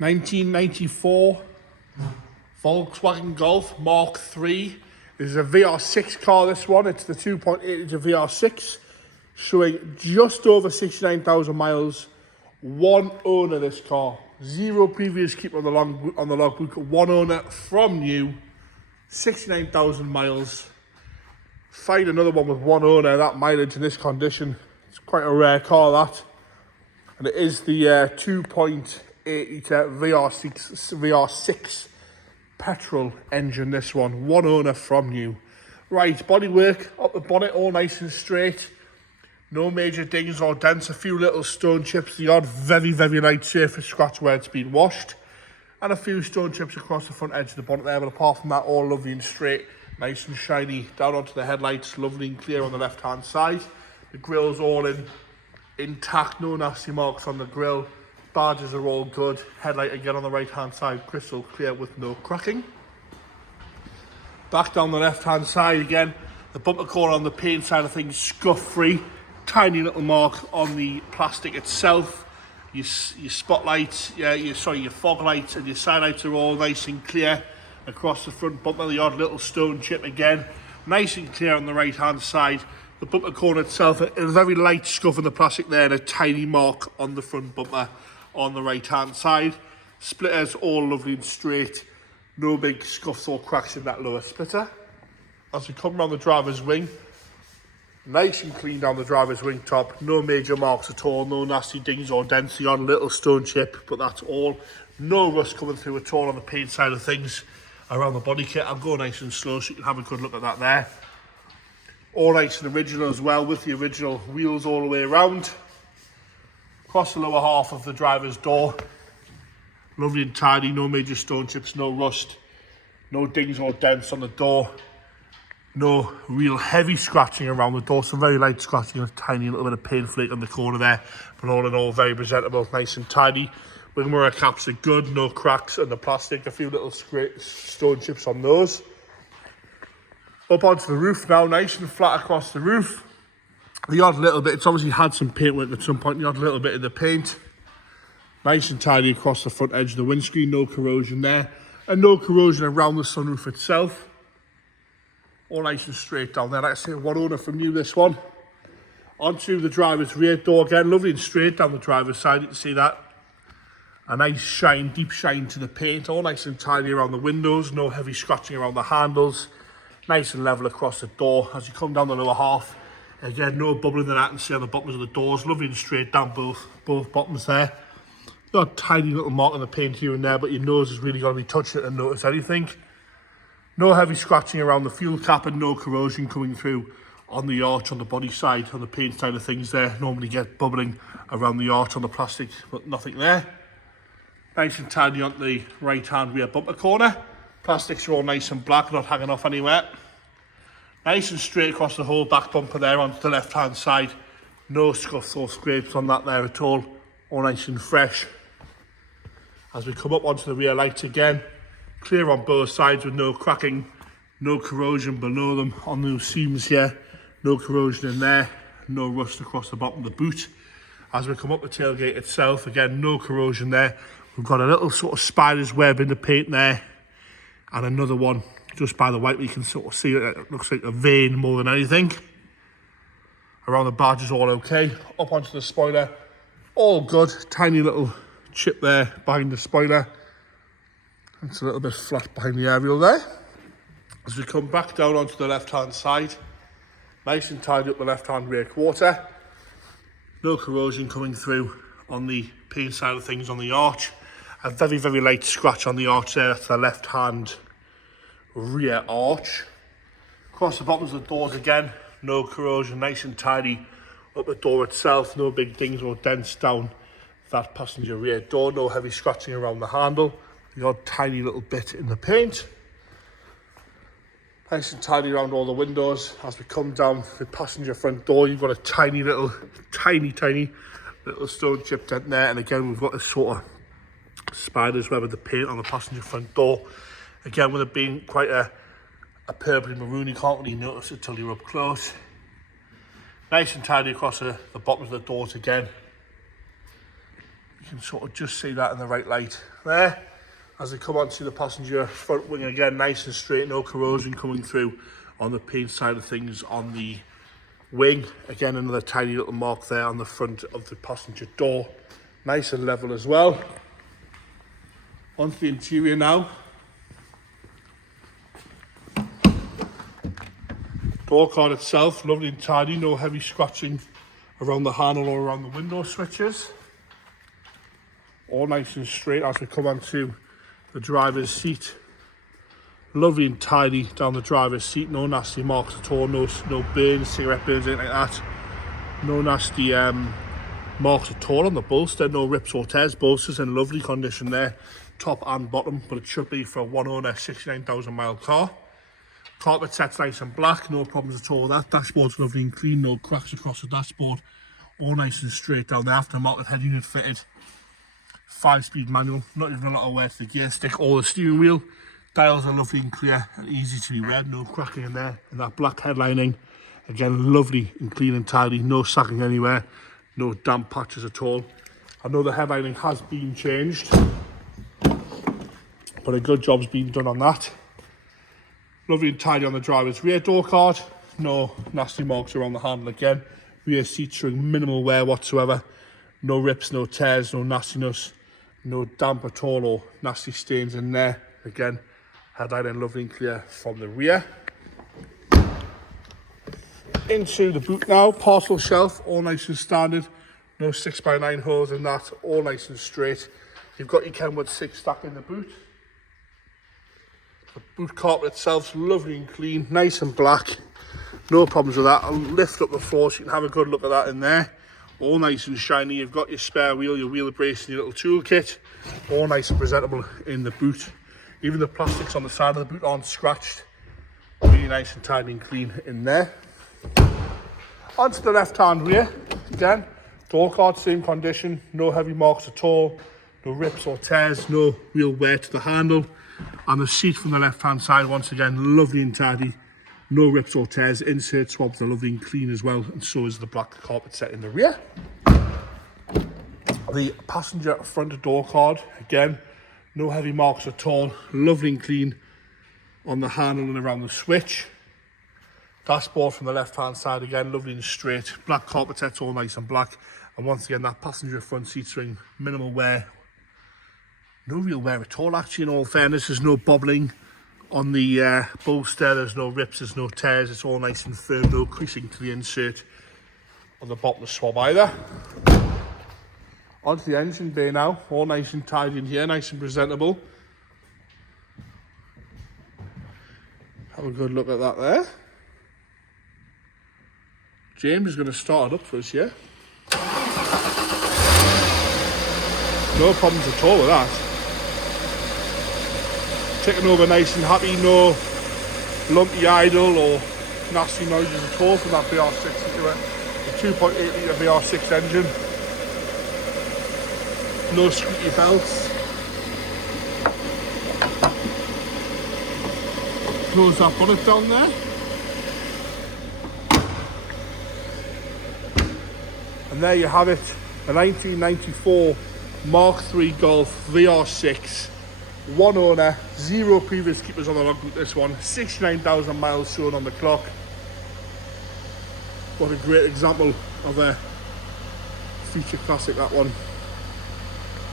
1994 Volkswagen Golf Mark III. This is a VR6 car, this one. It's the 2.8 litre VR6, showing just over 69,000 miles. One owner, this car. Zero previous keep on the logbook. One owner from new, 69,000 miles. Find another one with one owner, that mileage in this condition. It's quite a rare car, that. And it is the 2.8 litre VR6 petrol engine, this one. One owner from new. Right, bodywork up the bonnet, all nice and straight. No major dings or dents, a few little stone chips, the odd very, very light surface scratch where it's been washed. And a few stone chips across the front edge of the bonnet there, but apart from that, all lovely and straight, nice and shiny. Down onto the headlights, lovely and clear on the left-hand side. The grill's all intact, no nasty marks on the grill. Badges are all good. Headlight again on the right-hand side, crystal clear with no cracking. Back down the left-hand side again, the bumper corner on the paint side of things, scuff-free. Tiny little mark on the plastic itself. Your spotlights, your fog lights and your side lights are all nice and clear across the front bumper. The odd little stone chip again, nice and clear on the right-hand side. The bumper corner itself, a very light scuff in the plastic there and a tiny mark on the front bumper on the right-hand side. Splitters all lovely and straight. No big scuffs or cracks in that lower splitter. As we come around the driver's wing, nice and clean down the driver's wing top. No major marks at all. No nasty dings or dents. The odd little stone chip, but that's all. No rust coming through at all on the paint side of things around the body kit. I'll go nice and slow so you can have a good look at that there. All nice and original as well, with the original wheels all the way around. Across the lower half of the driver's door. Lovely and tidy. No major stone chips, no rust. No dings or dents on the door. No real heavy scratching around the door, some very light scratching, a tiny little bit of paint flake on the corner there, but all in all very presentable, nice and tidy. Wing mirror caps are good, no cracks on the plastic, a few little stone chips on those. Up onto the roof now, nice and flat across the roof. The odd little bit, it's obviously had some paint work at some point, the odd little bit of the paint. Nice and tidy across the front edge of the windscreen, no corrosion there, and no corrosion around the sunroof itself. All nice and straight down there. Like I say, one owner from new, this one. Onto the driver's rear door again, lovely and straight down the driver's side. You can see that. A nice shine, deep shine to the paint. All nice and tidy around the windows. No heavy scratching around the handles. Nice and level across the door. As you come down the lower half, again, no bubbling that I can see on the bottoms of the doors. Lovely and straight down both bottoms there. Got a tiny little mark on the paint here and there, but your nose is really got to be touching it and notice anything. No heavy scratching around the fuel cap and no corrosion coming through on the arch on the body side, on the paint side of things there. Normally get bubbling around the arch on the plastic, but nothing there. Nice and tidy on the right-hand rear bumper corner. Plastics are all nice and black, not hanging off anywhere. Nice and straight across the whole back bumper there onto the left-hand side. No scuffs or scrapes on that there at all. All nice and fresh. As we come up onto the rear lights again, clear on both sides with no cracking, no corrosion below them on those seams here, no corrosion in there, no rust across the bottom of the boot. As we come up the tailgate itself, again, no corrosion there. We've got a little sort of spider's web in the paint there, and another one just by the white we can sort of see it looks like a vein more than anything. Around the badge is all okay. Up onto the spoiler, all good. Tiny little chip there behind the spoiler. It's a little bit flat behind the aerial there. As we come back down onto the left-hand side, nice and tidy up the left-hand rear quarter. No corrosion coming through on the paint side of things on the arch. A very, very light scratch on the arch there. That's the left-hand rear arch. Across the bottoms of the doors again, no corrosion, nice and tidy up the door itself. No big dings or dents down that passenger rear door. No heavy scratching around the handle. The odd tiny little bit in the paint. Nice and tidy around all the windows. As we come down the passenger front door, you've got a tiny little stone chip dent there. And again, we've got this sort of spider's web of the paint on the passenger front door. Again, with it being quite a purpley maroon, you can't really notice it till you're up close. Nice and tidy across the bottoms of the doors again. You can sort of just see that in the right light there. As they come onto the passenger front wing again, nice and straight, no corrosion coming through on the paint side of things on the wing. Again, another tiny little mark there on the front of the passenger door. Nice and level as well. Onto the interior now. Door card itself, lovely and tidy, no heavy scratching around the handle or around the window switches. All nice and straight as we come onto the driver's seat. Lovely and tidy down the driver's seat, no nasty marks at all, no burns, cigarette burns, anything like that. No nasty marks at all on the bolster, no rips or tears. Bolster's in lovely condition there, top and bottom, but it should be for a one owner 69,000 mile car. Carpet set's nice and black, no problems at all with that. Dashboard's lovely and clean, no cracks across the dashboard. All nice and straight down the aftermarket head unit fitted. 5-speed manual, not even a lot of wear to the gear stick or the steering wheel. Dials are lovely and clear and easy to be read, no cracking in there. And that black headlining, again, lovely and clean and tidy, no sagging anywhere, no damp patches at all. I know the headlining has been changed, but a good job's been done on that. Lovely and tidy on the driver's rear door card, no nasty marks around the handle again. Rear seats showing minimal wear whatsoever, no rips, no tears, no nastiness, no damp at all or nasty stains in there. Again, headlining lovely and clear from the rear. Into the boot now, parcel shelf, all nice and standard, no 6x9 holes in that, all nice and straight. You've got your Kenwood 6 stack in the boot. The boot carpet itself's lovely and clean, nice and black, no problems with that. I'll lift up the floor so you can have a good look at that in there. All nice and shiny. You've got your spare wheel, your wheel brace and your little toolkit, all nice and presentable in the boot. Even the plastics on the side of the boot aren't scratched. Really nice and tidy and clean in there. Onto the left hand rear, again, door card, same condition, no heavy marks at all, no rips or tears, no real wear to the handle. And the seat from the left hand side, once again, lovely and tidy, no rips or tears. Insert swabs are lovely and clean as well, and so is the black carpet set in the rear. The passenger front door card, again, no heavy marks at all, lovely and clean on the handle and around the switch. Dashboard from the left hand side, again, lovely and straight. Black carpet set's all nice and black. And once again, that passenger front seat string, minimal wear. No real wear at all, actually, in all fairness. There's no bobbling on the bolster, there's no rips, there's no tears. It's all nice and firm, no creasing to the insert on the bottom of the swab either. Onto the engine bay now, all nice and tidy in here, nice and presentable. Have a good look at that there. James is going to start it up for us here. No problems at all with that. Taking over nice and happy, no lumpy idle or nasty noises at all from that VR6 into a 2.8 litre VR6 engine. No squeaky belts. Close that bonnet down there. And there you have it, a 1994 Mark III Golf VR6. One owner, 0 previous keepers on the logbook this one, 69,000 miles shown on the clock. What a great example of a feature classic, that one.